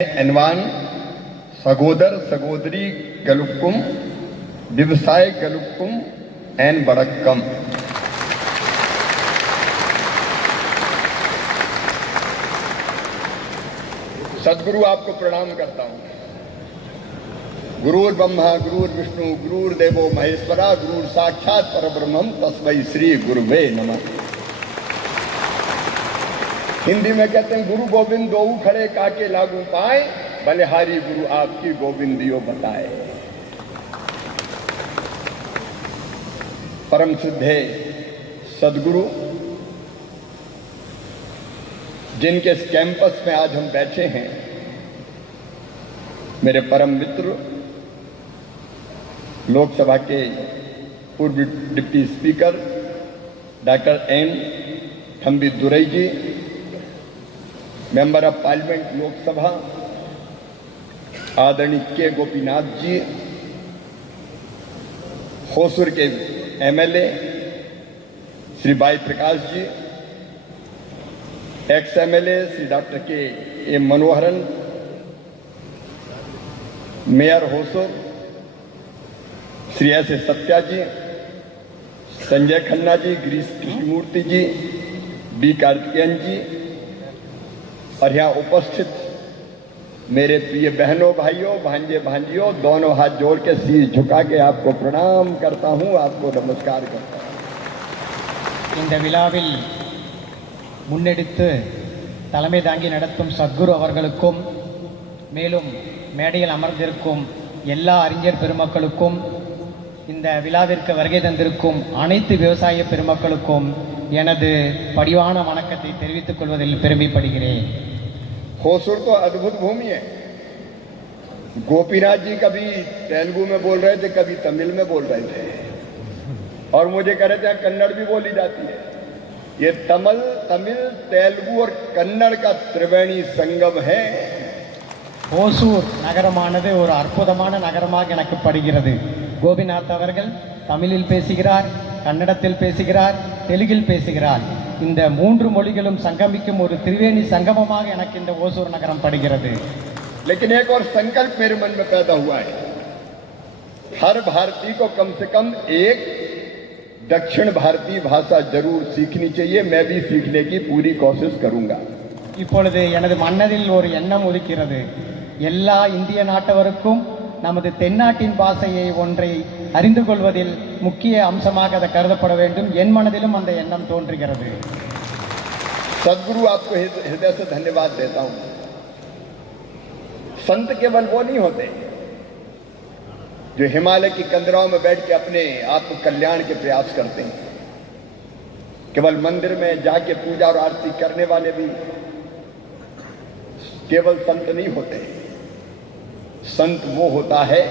एनवान सगोदर सगोदरी गलुक्कुम व्यवसाय गलुक्कुम एन बड़क्कम। सदगुरु आपको प्रणाम करता हूं। गुरुर् ब्रह्मा गुरुर् विष्णु गुरुर्देवो महेश्वरा गुरुर् साक्षात परब्रह्मम तस्मै श्री गुरुवे नमः। हिंदी में कहते हैं गुरु गोविंद दो खड़े काके लागू पाए, बलिहारी गुरु आपकी गोविंदियो बताए। परम सिद्धे सदगुरु जिनके इस कैंपस में आज हम बैठे हैं, मेरे परम मित्र लोकसभा के पूर्व deputy speaker doctor N Thambi Durai ji, member of parliament Lok Sabha आदरणीय के गोपीनाथ जी, होसुर के एमएलए श्री भाई Prakash ji, ex MLA Shri doctor K A Manoharan, mayor Hosur Shri S A Sathya ji, Sanjay Khanna ji, Girish Krishnamurthy ji, B Karthikeyan ji और यहाँ उपस्थित मेरे प्रिय बहनों भाइयों भांजे भांजियों, दोनों हाथ जोड़ के शीश झुका के आपको प्रणाम करता हूँ, आपको नमस्कार करता हूँ। இந்த விழாவில் முன்னெடுத்து தலைமை தாங்கி நடத்தும் சத்குரு அவர்களுக்கும், மேலும் மேடையில் அமர்ந்திருக்கும் எல்லா அறிஞர் பெருமக்களுக்கும், இந்த விழாவிற்கு வருகை தந்திருக்கும் அனைத்து விவசாய பெருமக்களுக்கும் எனது பணிவான வணக்கத்தை தெரிவித்துக் கொள்வதில் பெருமைப்படுகிறேன்। होसुर तो अद्भुत भूमि है। गोपीनाथ जी कभी तेलुगु में बोल रहे थे, कभी तमिल में बोल रहे थे और मुझे कह रहे थे कन्नड़ भी बोली जाती है। ये तमिल तेलुगु और कन्नड़ का त्रिवेणी संगम है। ஓசூர் நகரமானது ஒரு அற்புதமான நகரமாக எனக்கு படுகிறது। கோபிநாத் அவர்கள் தமிழில் பேசுகிறார், கன்னடத்தில் பேசுகிறார், தெலுங்கில் பேசுகிறார்। இந்த மூன்று மொழிகளும் சங்கமிக்கும் ஒரு त्रिवेणी संगमமாக எனக்கு இந்த ஓசூர் நகரம் படுகிறது। लेकिन एक और संकल्प मेरे मन में पैदा हुआ है, हर भारतीय को कम से कम एक दक्षिण भारतीय भाषा जरूर सीखनी चाहिए। मैं भी सीखने की पूरी कोशिश करूंगा। இப்பொழுது எனது மனதில் ஒரு எண்ணம் உதிக்கிறது, எல்லா இந்திய நாட்டவருக்கும் நமது தென்னாட்டின் பாஷையை ஒன்றை அறிந்து கொள்வதில் முக்கிய அம்சமாக அது கருதப்பட வேண்டும்। என் மனதிலும் அந்த எண்ணம் தோன்றுகிறது। सदगुरु आपको हृदय से धन्यवाद देता हूं। संत केवल वो नहीं होते जो हिमालय की कंदराओं में बैठ के अपने आत्म कल्याण के प्रयास करते हैं। केवल मंदिर में जाके पूजा और आरती करने वाले भी केवल संत नहीं होते। संत वो होता है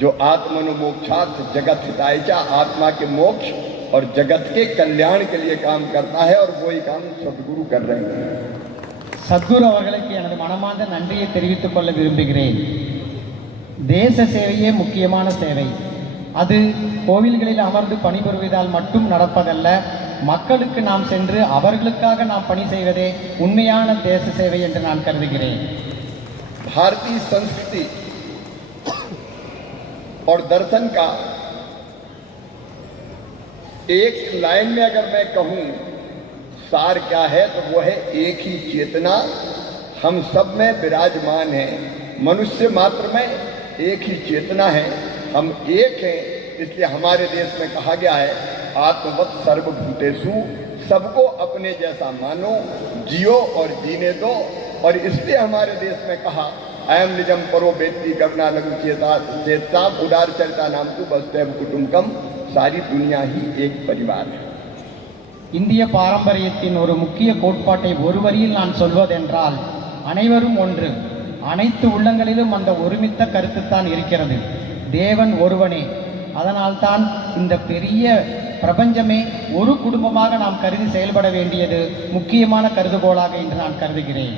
जो आत्मनो मोक्षार्थ जगत हिताय च, आत्मा के मोक्ष और जगत के कल्याण के लिए काम करता है, और वही काम सदगुरु कर रहे हैं। சத்குரு அவர்களுக்கு எனது மனமார்ந்த நன்றியை தெரிவித்துக் கொள்ள விரும்புகிறேன்। தேச சேவையே முக்கியமான சேவை। அது கோவில்களில் அமர்ந்து பணிபுரிவதால் மட்டும் நடப்பதல்ல, மக்களுக்கு நாம் சென்று அவர்களுக்காக நாம் பணி செய்வதே உண்மையான தேச சேவை என்று நான் கருதுகிறேன்। भारतीय संस्कृति और दर्शन का एक लाइन में अगर मैं कहूं सार क्या है, तो वो है एक ही चेतना हम सब में विराजमान है। मनुष्य मात्र में एक ही चेतना है, हम एक हैं। इसलिए हमारे देश में कहा गया है आत्मवत् सर्वभूतेषु, सबको अपने जैसा मानो, जियो और जीने दो। और इसलिए हमारे देश में कहा अयम निजम परो बेटी गवना लघु चेता उदार चरिता नाम तू बसदेव कुटुंबकम, सारी दुनिया ही एक परिवार है। இந்திய பாரம்பரியத்தின் ஒரு முக்கிய கோட்பாட்டை ஒரு வரியில் நான் சொல்வதென்றால், அனைவரும் ஒன்று। அனைத்து உள்ளங்களிலும் அந்த ஒருமித்த கருத்துத்தான் இருக்கிறது, தேவன் ஒருவனே। அதனால்தான் இந்த பெரிய பிரபஞ்சமே ஒரு குடும்பமாக நாம் கருதி செயல்பட வேண்டியது முக்கியமான கருதுகோளாக என்று நான் கருதுகிறேன்।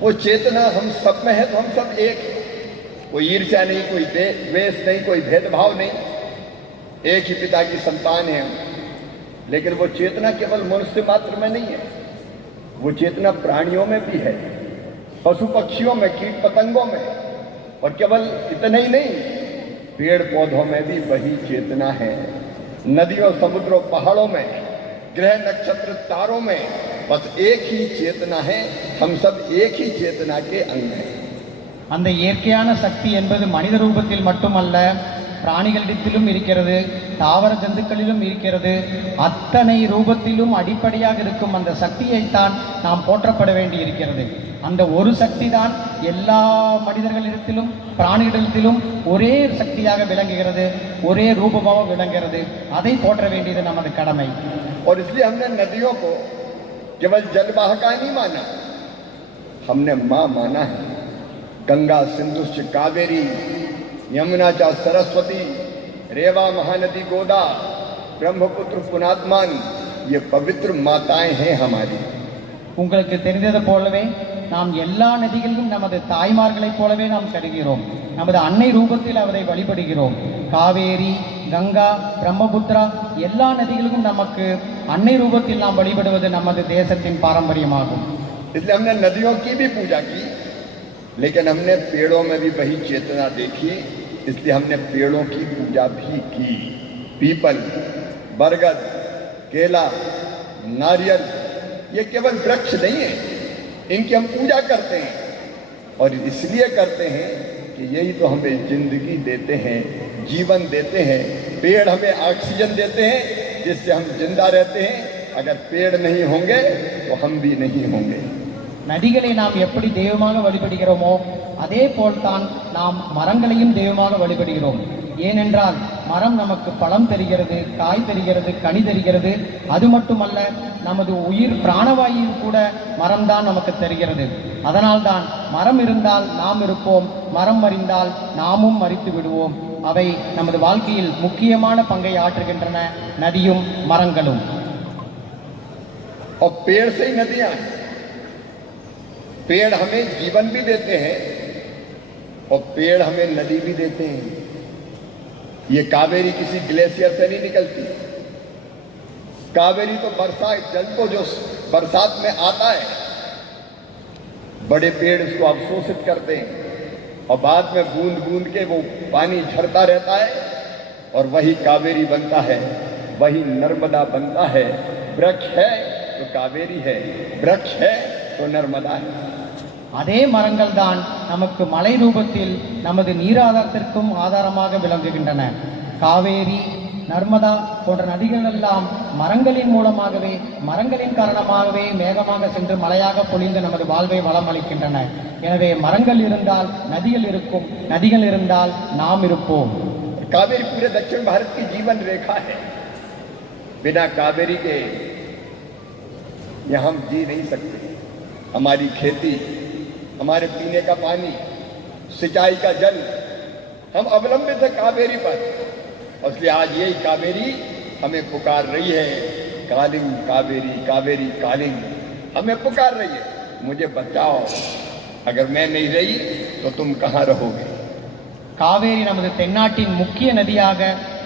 वो चेतना हम सब में है, तो हम सब एक हैं। कोई ईर्ष्या नहीं, कोई द्वेष नहीं, कोई भेदभाव नहीं, एक ही पिता की संतान है। लेकिन वो चेतना केवल मनुष्य मात्र में नहीं है, वो चेतना प्राणियों में भी है, पशु पक्षियों में, कीट पतंगों में, और केवल इतना ही नहीं, पेड़ पौधों में भी वही चेतना है। नदियों, समुद्रों, पहाड़ों में, ग्रह नक्षत्र तारों में बस एक ही चेतना है। हम सब एक ही चेतना के अंग हैं। அந்த இயற்கையான சக்தி என்பது மனித ரூபத்தில் மட்டுமல்ல, பிராணிகளிடத்திலும் இருக்கிறது, தாவர ஜந்துக்களிலும் இருக்கிறது. அத்தனை ரூபத்திலும் அடிப்படையாக இருக்கும் அந்த சக்தியைத்தான் நாம் போற்றப்பட வேண்டி இருக்கிறது. அந்த ஒரு சக்தி தான் எல்லா மனிதர்களிடத்திலும் பிராணிகளிடத்திலும் ஒரே சக்தியாக விளங்குகிறது, ஒரே ரூபமாக விளங்குகிறது. அதை போற்ற வேண்டியது நமது கடமை. और इसलिए हमने नदियों को केवल जलवाहका नहीं माना, हमने माँ माना है। गंगा, सिंधुश्च कावेरी, यमुना चा सरस्वती, रेवा महानदी गोदा, ब्रह्मपुत्र पुनात्मान, ये पवित्र माताएं हैं हमारी। உங்களுக்கு தெரிந்தது போலவே நாம் எல்லா நதிகளிலும் நமது தாய்மார்களைப் போலவே நாம் கருதுகிறோம். நமது அன்னை ரூபத்தில் அவரை வழிபடுகிறோம். காவேரி, கங்கா, பிரம்மபுத்திரா எல்லா நதிகளுக்கும் நமக்கு அன்னை ரூபத்தில் நாம் வழிபடுவது நமது தேசத்தின் பாரம்பரியமாகும். इसलिए हमने नदियों की भी पूजा की, लेकिन हमने पेड़ों में भी वही चेतना देखी, इसलिए हमने पेड़ों की पूजा भी की। पीपल, बरगद, केला, नारियल, ये केवल वृक्ष नहीं है, इनकी हम पूजा करते हैं। और इसलिए करते हैं कि यही तो हमें जिंदगी देते हैं, जीवन देते हैं। पेड़ हमें ऑक्सीजन देते हैं, जिससे हम जिंदा रहते हैं। अगर पेड़ नहीं होंगे तो हम भी नहीं होंगे। நதிகளை நாம் எப்படி தெய்வமாக வழிபடுகிறோமோ அதே போல்தான் நாம் மரங்களையும் தெய்வமாக வழிபடுகிறோம். ஏனென்றால் மரம் நமக்கு பழம் தருகிறது, காய் தருகிறது, கனி தருகிறது. அது மட்டுமல்ல, நமது உயிர் பிராணவாயு கூட மரம்தான் நமக்கு தருகிறது. அதனால்தான் மரம் இருந்தால் நாம் இருப்போம், மரம் மறிந்தால் நாமும் மறித்து விடுவோம். அவை நமது வாழ்க்கையில் முக்கியமான பங்கை ஆற்றுகின்றன, நதியும் மரங்களும். और पेड़ से ही नदियां हैं। पेड़ हमें जीवन भी देते हैं और पेड़ हमें नदी भी देते हैं। ये कावेरी किसी ग्लेशियर से नहीं निकलती। कावेरी तो बरसात जल को जो बरसात में आता है, बड़े पेड़ इसको अवशोषित करते हैं और बाद में बूंद बूंद के वो पानी झरता रहता है और वही कावेरी बनता है, वही नर्मदा बनता है। वृक्ष है तो कावेरी है, वृक्ष है तो नर्मदा है। அதே மரங்கள் தான் நமக்கு மலை ரூபத்தில் நமது நீராதாரத்திற்கும் ஆதாரமாக விளங்குகின்றன. காவேரி, நர்மதா போன்ற நதிகள் எல்லாம் மரங்களின் மூலமாகவே, மரங்களின் காரணமாகவே மேகமாக சென்று மழையாக பொழிந்து நமது வாழ்வை வளமளிக்கின்றன. எனவே மரங்கள் இருந்தால் நதிகள் இருக்கும், நதிகள் இருந்தால் நாம் இருப்போம். कावेरी पूरे दक्षिण भारत की जीवन रेखा है। बिना कावेरी के यहाँ हम जी नहीं सकते। हमारी खेती, हमारे पीने का पानी, सिंचाई का जल, हम अवलंबित है कावेरी पर। और इसलिए आज यही कावेरी हमें पुकार रही है, कालिंग कावेरी, कावेरी कालिंग हमें पुकार रही है, मुझे बचाओ। अगर मैं नहीं रही तो तुम कहाँ रहोगे। காவேரி நமது தென்னாட்டின் முக்கிய நதியாக,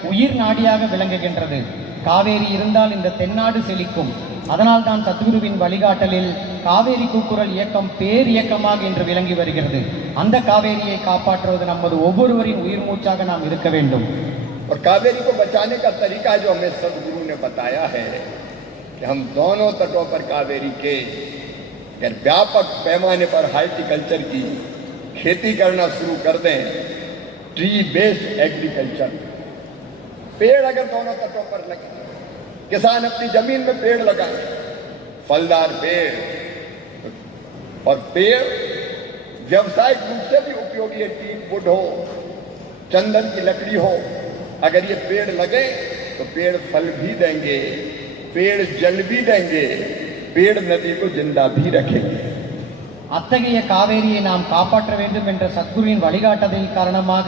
உயிர் நாடியாக விளங்குகின்றது. காவேரி இருந்தால் இந்த தென்னாடு செழிக்கும். அதனால் தான் சத்குருவின் வழிகாட்டலில் காவேரி கூக்குரல் இயக்கம் பேர் இயக்கமாக இன்று விளங்கி வருகிறது. அந்த காவேரியை காப்பாற்றுவது நமது ஒவ்வொருவரின் உயிர் மூச்சாக நாம் இருக்க வேண்டும். और कावेरी को बचाने का तरीका जो हमें सदगुरु ने बताया है कि हम दोनों तटों पर कावेरी के व्यापक पैमाने पर हार्टिकल्चर की खेती करना शुरू कर दें, ट्री बेस्ड एग्रीकल्चर। पेड़ अगर दोनों तटों पर लगे, किसान अपनी जमीन में पेड़ लगाए, फलदार पेड़, और पेड़ व्यवसायिक रूप से भी उपयोगी है। टीक वुड हो, चंदन की लकड़ी हो, अगर ये पेड़ लगे तो पेड़ फल भी देंगे, पेड़ जल भी देंगे, पेड़ नदी को जिंदा भी रखेंगे। அத்தகைய காவேரியை நாம் காப்பாற்ற வேண்டும் என்ற சத்குருவின் வழிகாட்டுதல் காரணமாக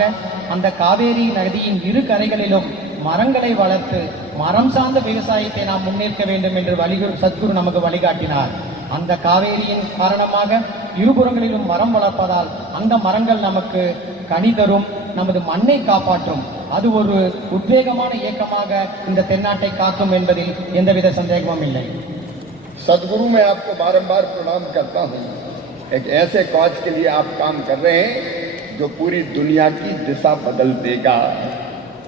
அந்த காவேரி நதியின் இரு கரைகளிலும் மரங்களை வளர்த்து மரம் சார்ந்த விவசாயத்தை நாம் முன்னேற்க வேண்டும் என்று சத்குரு நமக்கு வழிகாட்டினார். அந்த காவேரியின் காரணமாக இருபுறங்களிலும் மரம் வளர்ப்பதால் அந்த மரங்கள் நமக்கு கனி தரும், நமது மண்ணை காப்பாற்றும். அது ஒரு உத்வேகமான இயக்கமாக இந்த தென்னாட்டை காக்கும் என்பதில் எந்தவித சந்தேகமும் இல்லை. सदगुरु मैं आपको बारंबार प्रणाम करता हूँ। एक ऐसे कॉज के लिए आप काम कर रहे हैं जो पूरी दुनिया की दिशा बदल देगा।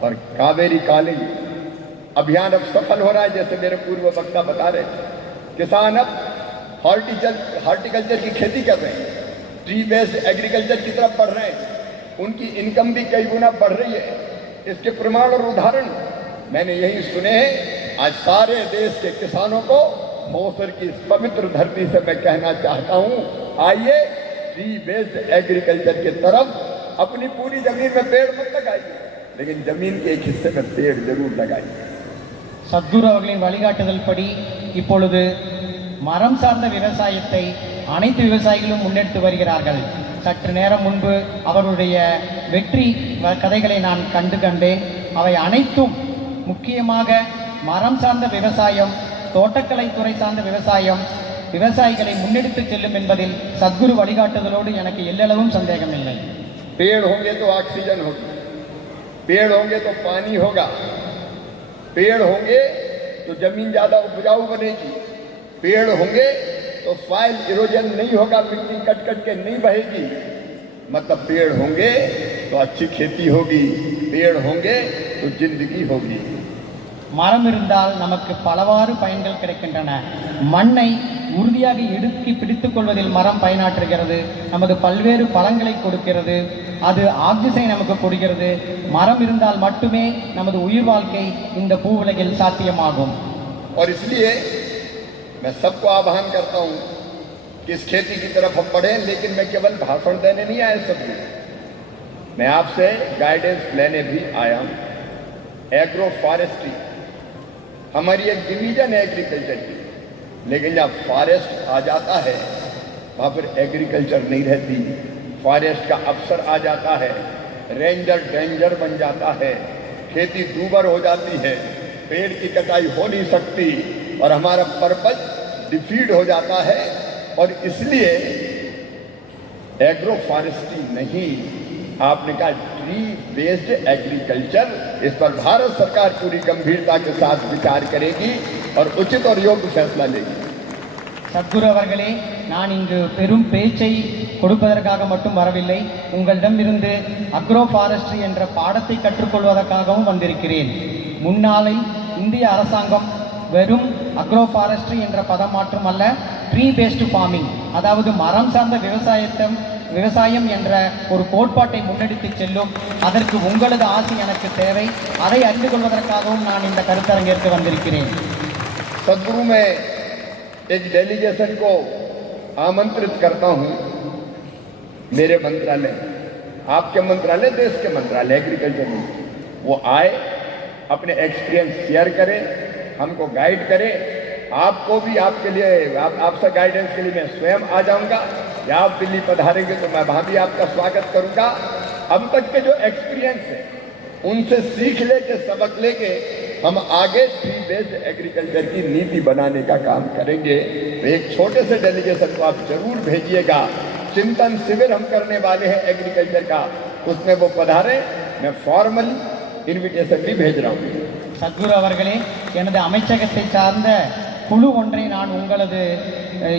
और कावेरी कॉलिंग अभियान अब सफल हो रहा है, जैसे मेरे पूर्व वक्ता बता रहे थे। किसान अब हॉर्टिकल्चर की खेती कर रहे हैं, ट्री बेस्ड एग्रीकल्चर की तरफ बढ़ रहे हैं, उनकी इनकम भी कई गुना बढ़ रही है। इसके प्रमाण और उदाहरण मैंने यही सुने हैं। आज सारे देश के किसानों को मौसर की इस पवित्र धरती से मैं कहना चाहता हूं, आइए ट्री बेस्ड एग्रीकल्चर की तरफ। अपनी पूरी जमीन में पेड़ मत लगाइए, लेकिन जमीन के एक हिस्से में पेड़ जरूर लगाइए। சத்குரு அவர்களின் வழிகாட்டுதல் படி இப்பொழுது மரம் சார்ந்த விவசாயத்தை அனைத்து விவசாயிகளும் முன்னெடுத்து வருகிறார்கள். சற்று நேரம் முன்பு அவருடைய வெற்றி கதைகளை நான் கண்டேன். அவை அனைத்தும் முக்கியமாக மரம் சார்ந்த விவசாயம், தோட்டக்கலை துறை சார்ந்த விவசாயம், விவசாயிகளை முன்னெடுத்து செல்லும் என்பதில் சத்குரு வழிகாட்டுதலோடு எனக்கு எல்லளவும் சந்தேகமில்லை. पेड़ होंगे तो ऑक्सीजन होगी, पेड़ होंगे तो पानी होगा, पेड़ होंगे तो जमीन ज्यादा उपजाऊ बनेगी, पेड़ होंगे तो सॉइल इरोजन नहीं होगा, मिट्टी कट कट के नहीं बहेगी। मतलब पेड़ होंगे तो अच्छी खेती होगी, पेड़ होंगे तो जिंदगी होगी। மரம் இருந்தால் நமக்கு பலவாறு பயன்கள் கிடைக்கின்றன. மண்ணை உறுதியாக இடுக்கி பிடித்துக் கொள்வதில் மரம் பயனாற்றுகிறது. நமது பல்வேறு பழங்களை கொடுக்கிறது. அது ஆக்சிஜனை நமக்கு கொடுக்கிறது. மரம் இருந்தால் மட்டுமே நமது உயிர் வாழ்க்கை இந்த பூவுலகில் சாத்தியமாகும். और इसलिए मैं सबको आह्वान करता हूं कि इस खेती की तरफ हम बढ़ें, लेकिन मैं केवल भाषण देने नहीं आया सभी, मैं आपसे गाइडेंस लेने भी आया हूं। एग्रो फॉरेस्ट्री हमारी एक डिवीजन है एग्रीकल्चर की, लेकिन जब फॉरेस्ट आ जाता है वहाँ पर एग्रीकल्चर नहीं रहती। फॉरेस्ट का अफसर आ जाता है, रेंजर डेंजर बन जाता है, खेती दूबर हो जाती है, पेड़ की कटाई हो नहीं सकती और हमारा पर्पज डिफीट हो जाता है। और इसलिए एग्रो फॉरेस्ट्री नहीं, आपने कहा ट्री बेस्ड एग्रीकल्चर, इस पर भारत सरकार पूरी गंभीरता के साथ विचार करेगी और उचित और योग्य फैसला लेगी। சத்குரு அவர்களே, நான் இங்கு பெரும் பேச்சை கொடுப்பதற்காக மட்டும் வரவில்லை. உங்களிடமிருந்து அக்ரோ ஃபாரஸ்ட்ரி என்ற பாடத்தை கற்றுக்கொள்வதற்காகவும் வந்திருக்கிறேன். முன்னாளில் இந்திய அரசாங்கம் வெறும் அக்ரோ ஃபாரஸ்ட்ரி என்ற பதம் மாற்றம் அல்ல, ட்ரீ பேஸ்டு ஃபார்மிங், அதாவது மரம் சார்ந்த விவசாயம் என்ற ஒரு கோட்பாட்டை முன்னெடுத்து செல்லும். அதற்கு உங்களது ஆசை எனக்கு தேவை. அதை அறிந்து கொள்வதற்காகவும் நான் இந்த கருத்தரங்கிற்கு வந்திருக்கிறேன். सदगुरु में एक डेलीगेशन को आमंत्रित करता हूं। मेरे मंत्रालय, आपके मंत्रालय, देश के मंत्रालय एग्रीकल्चर में, वो आए, अपने एक्सपीरियंस शेयर करें, हमको गाइड करें। आपको भी आपके लिए आपसे गाइडेंस के लिए मैं स्वयं आ जाऊंगा, या आप दिल्ली पधारेंगे तो मैं वहां भी आपका स्वागत करूंगा। अब तक के जो एक्सपीरियंस है उनसे सीख लेके, सबक लेके हम आगे ट्री बेस्ड एग्रीकल्चर की नीति बनाने का काम करेंगे। तो एक छोटे से डेलीगेशन को आप जरूर भेजिएगा। चिंतन शिविर हम करने वाले हैं एग्रीकल्चर का, उसमें वो पधारे। मैं फॉर्मली इन्विटेशन भी भेज रहा हूँ। சத்குரு அவர்களே, எனது அமைச்சகத்தை சார்ந்த குழு ஒன்றை நான் உங்களது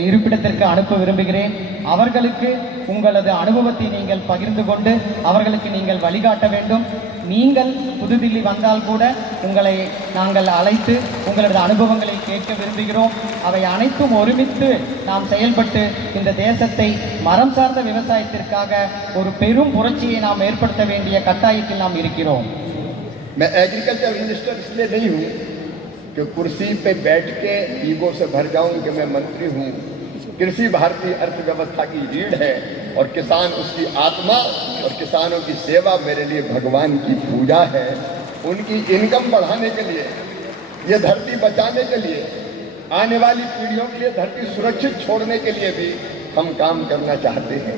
இருப்பிடத்திற்கு அனுப்ப விரும்புகிறேன். அவர்களுக்கு உங்களது அனுபவத்தை நீங்கள் பகிர்ந்து கொண்டு அவர்களுக்கு நீங்கள் வழிகாட்ட வேண்டும். நீங்கள் புதுதில்லி வந்தால் கூட உங்களை நாங்கள் அழைத்து உங்களது அனுபவங்களை கேட்க விரும்புகிறோம். அவை அனைத்தும் ஒருமித்து நாம் செயல்பட்டு இந்த தேசத்தை மரம் சார்ந்த விவசாயத்திற்காக ஒரு பெரும் புரட்சியை நாம் ஏற்படுத்த வேண்டிய கட்டாயத்தில் நாம் இருக்கிறோம். मैं एग्रीकल्चर मिनिस्टर इसलिए नहीं हूँ कि कुर्सी पे बैठ के ईगो से भर जाऊं कि मैं मंत्री हूँ। कृषि भारतीय अर्थव्यवस्था की रीढ़ है और किसान उसकी आत्मा, और किसानों की सेवा मेरे लिए भगवान की पूजा है। उनकी इनकम बढ़ाने के लिए, ये धरती बचाने के लिए, आने वाली पीढ़ियों के लिए धरती सुरक्षित छोड़ने के लिए भी हम काम करना चाहते हैं।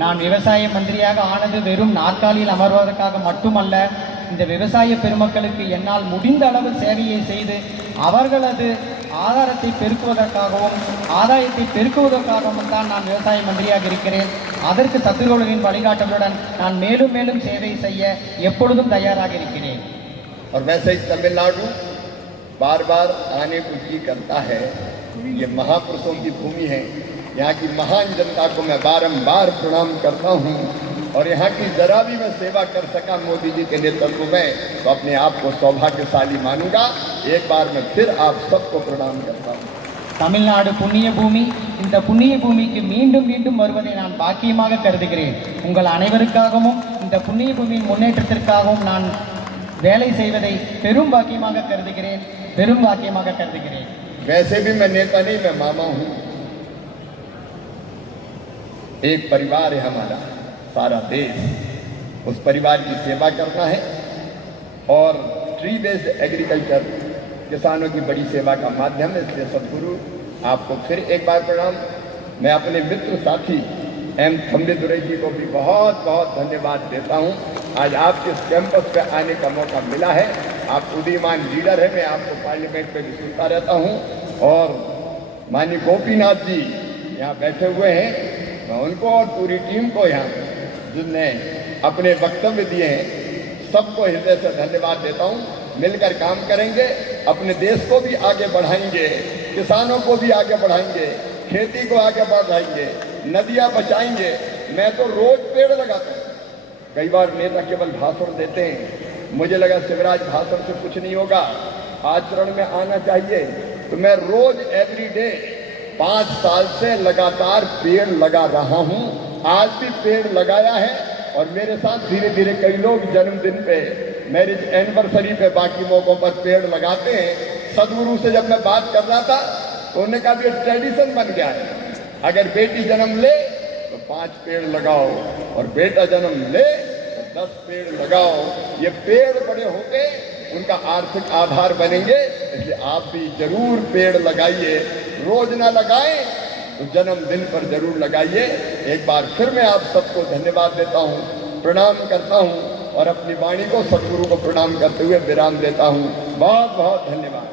நான் விவசாய மந்திரியாக ஆனது வெறும் நாற்காலியில் அமர்வதற்காக மட்டுமல்ல, இந்த விவசாய பெருமக்களுக்கு என்னால் முடிந்த அளவு சேவையை செய்து அவர்களது ஆதாரத்தை பெருக்குவதற்காகவும் ஆதாயத்தை பெருக்குவதற்காகவும் தான் நான் விவசாய மந்திரியாக இருக்கிறேன். அதற்கு சத்துருவின் வழிகாட்டலுடன் நான் மேலும் மேலும் சேவை செய்ய எப்பொழுதும் தயாராக இருக்கிறேன். और वैसे ही तमिलनाडु बार बार आने को जी करता है। ये महापुरुषों की भूमि है। यहाँ की महान जनता को मैं बारंबार प्रणाम करता हूँ और यहाँ की जरा भी मैं सेवा कर सका मोदी जी के नेतृत्व में तो अपने आप को सौभाग्यशाली मानूंगा। एक बार मैं फिर आप सबको प्रणाम करता हूँ। தமிழ்நாடு புண்ணிய பூமி. இந்த புண்ணிய பூமிக்கு மீண்டும் மீண்டும் வருவதை நான் பாக்கியமாக கருதுகிறேன். உங்கள் அனைவருக்காகவும் இந்த புண்ணிய பூமியின் முன்னேற்றத்திற்காகவும் நான் வேலை செய்வதை பெரும் பாக்கியமாக கருதுகிறேன், பெரும் பாக்கியமாக கருதுகிறேன். वैसे भी मैं नेता नहीं, मैं मामा हूँ। एक परिवार है हमारा, सारा देश, उस परिवार की सेवा करना है और ट्री बेस्ड एग्रीकल्चर किसानों की बड़ी सेवा का माध्यम है। इसलिए सदगुरु आपको फिर एक बार प्रणाम। मैं अपने मित्र साथी एम थम्बेदुरई जी को भी बहुत बहुत धन्यवाद देता हूँ। आज आपके कैंपस पे आने का मौका मिला है। आप उदीयमान लीडर है, मैं आपको पार्लियामेंट में भी सुनता रहता हूँ। और माननीय गोपीनाथ जी यहाँ बैठे हुए हैं, मैं उनको और पूरी टीम को यहाँ जिनने अपने वक्तव्य दिए हैं सबको हृदय से धन्यवाद देता हूँ। मिलकर काम करेंगे, अपने देश को भी आगे बढ़ाएंगे, किसानों को भी आगे बढ़ाएंगे, खेती को आगे बढ़ाएंगे, नदियाँ बचाएंगे। मैं तो रोज पेड़ लगाता हूँ। कई बार नेता केवल भाषण देते हैं, मुझे लगा शिवराज भाषण से कुछ नहीं होगा, आचरण में आना चाहिए। तो मैं रोज एवरीडे 5 साल से लगातार पेड़ लगा रहा हूँ। आज भी पेड़ लगाया है और मेरे साथ धीरे धीरे कई लोग जन्मदिन पे, मैरिज एनिवर्सरी पे, बाकी मौकों पर पेड़ लगाते हैं। सदगुरु से जब मैं बात कर रहा था तो उन्होंने कहा भी ट्रेडिशन बन गया है, अगर बेटी जन्म ले तो 5 पेड़ लगाओ और बेटा जन्म ले तो 10 पेड़ लगाओ। ये पेड़ बड़े होके उनका आर्थिक आधार बनेंगे। इसलिए आप भी जरूर पेड़ लगाइए, रोज ना लगाएं तो जन्मदिन पर जरूर लगाइए। एक बार फिर मैं आप सबको धन्यवाद देता हूँ, प्रणाम करता हूँ और अपनी वाणी को सदगुरु को प्रणाम करते हुए विराम देता हूँ। बहुत बहुत धन्यवाद।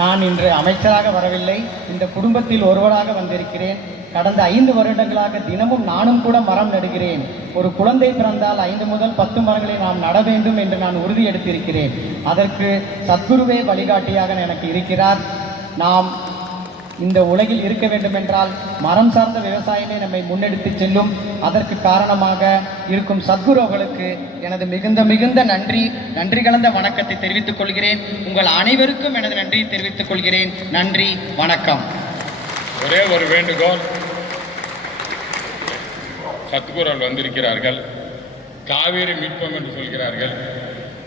நான் இன்று அமைச்சராக வரவில்லை, இந்த குடும்பத்தில் ஒருவராக வந்திருக்கிறேன். கடந்த 5 வருடங்களாக தினமும் நானும் கூட மரம் நடுகிறேன். ஒரு குழந்தை பிறந்தால் 5 முதல் 10 மரங்களை நாம் நட வேண்டும் என்று நான் உறுதி எடுத்திருக்கிறேன். அதற்கு சத்குருவே வழிகாட்டியாக எனக்கு இருக்கிறார். நாம் இந்த உலகில் இருக்க வேண்டுமென்றால் மரம் சார்ந்த விவசாயமே நம்மை முன்னெடுத்து செல்லும். அதற்கு காரணமாக இருக்கும் சத்குரு அவர்களுக்கு எனது மிகுந்த நன்றி கலந்த வணக்கத்தை தெரிவித்துக் கொள்கிறேன். உங்கள் அனைவருக்கும் எனது நன்றியை தெரிவித்துக் கொள்கிறேன். நன்றி, வணக்கம். ஒரே ஒரு வேண்டுகோள், சத்குருவர்கள் வந்திருக்கிறார்கள், காவேரி மீட்போம் என்று சொல்கிறார்கள்.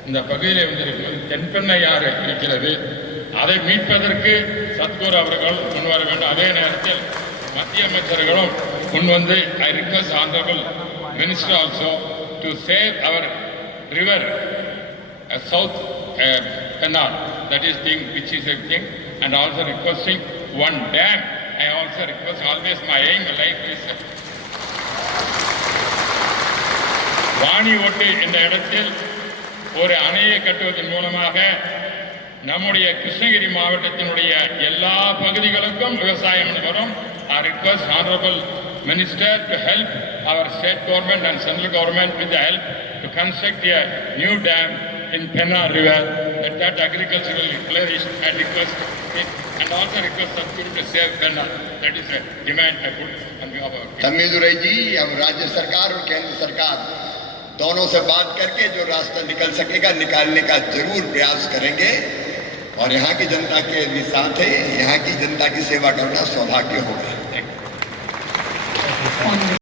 இந்த பகுதியில் வந்திருக்கிறது தென்பெண்ணையாறு இருக்கிறது, அதை மீட்பதற்கு சத்குரு அவர்கள் முன்வர வேண்டும். அதே நேரத்தில் மத்திய அமைச்சர்களும் முன்வந்து I request honourable minister also to save our river south Pennar, that is thing which is a thing, and also requesting one dam. I also request, always my aim in life is Vani ஒட்டு இந்த இடத்தில் ஒரு அணையை கட்டுவதன் மூலமாக நம்முடைய கிருஷ்ணகிரி மாவட்டத்தினுடைய எல்லா பகுதிகளுக்கும் விவசாயம் வரும். I request honorable minister to help our state government and central government with the help to construct a new dam in Pennar river that agriculture will flourish, and request it, and also request Sadhguru to save Pennar. That is a demand I put on behalf of our थम्बेदुरई जी, अब राज्य सरकार और केंद्र सरकार दोनों से बात करके जो रास्ता निकल सकेगा निकालने का जरूर प्रयास करेंगे। और यहाँ की जनता के भी साथ है, यहाँ की जनता की सेवा करना सौभाग्य होगा।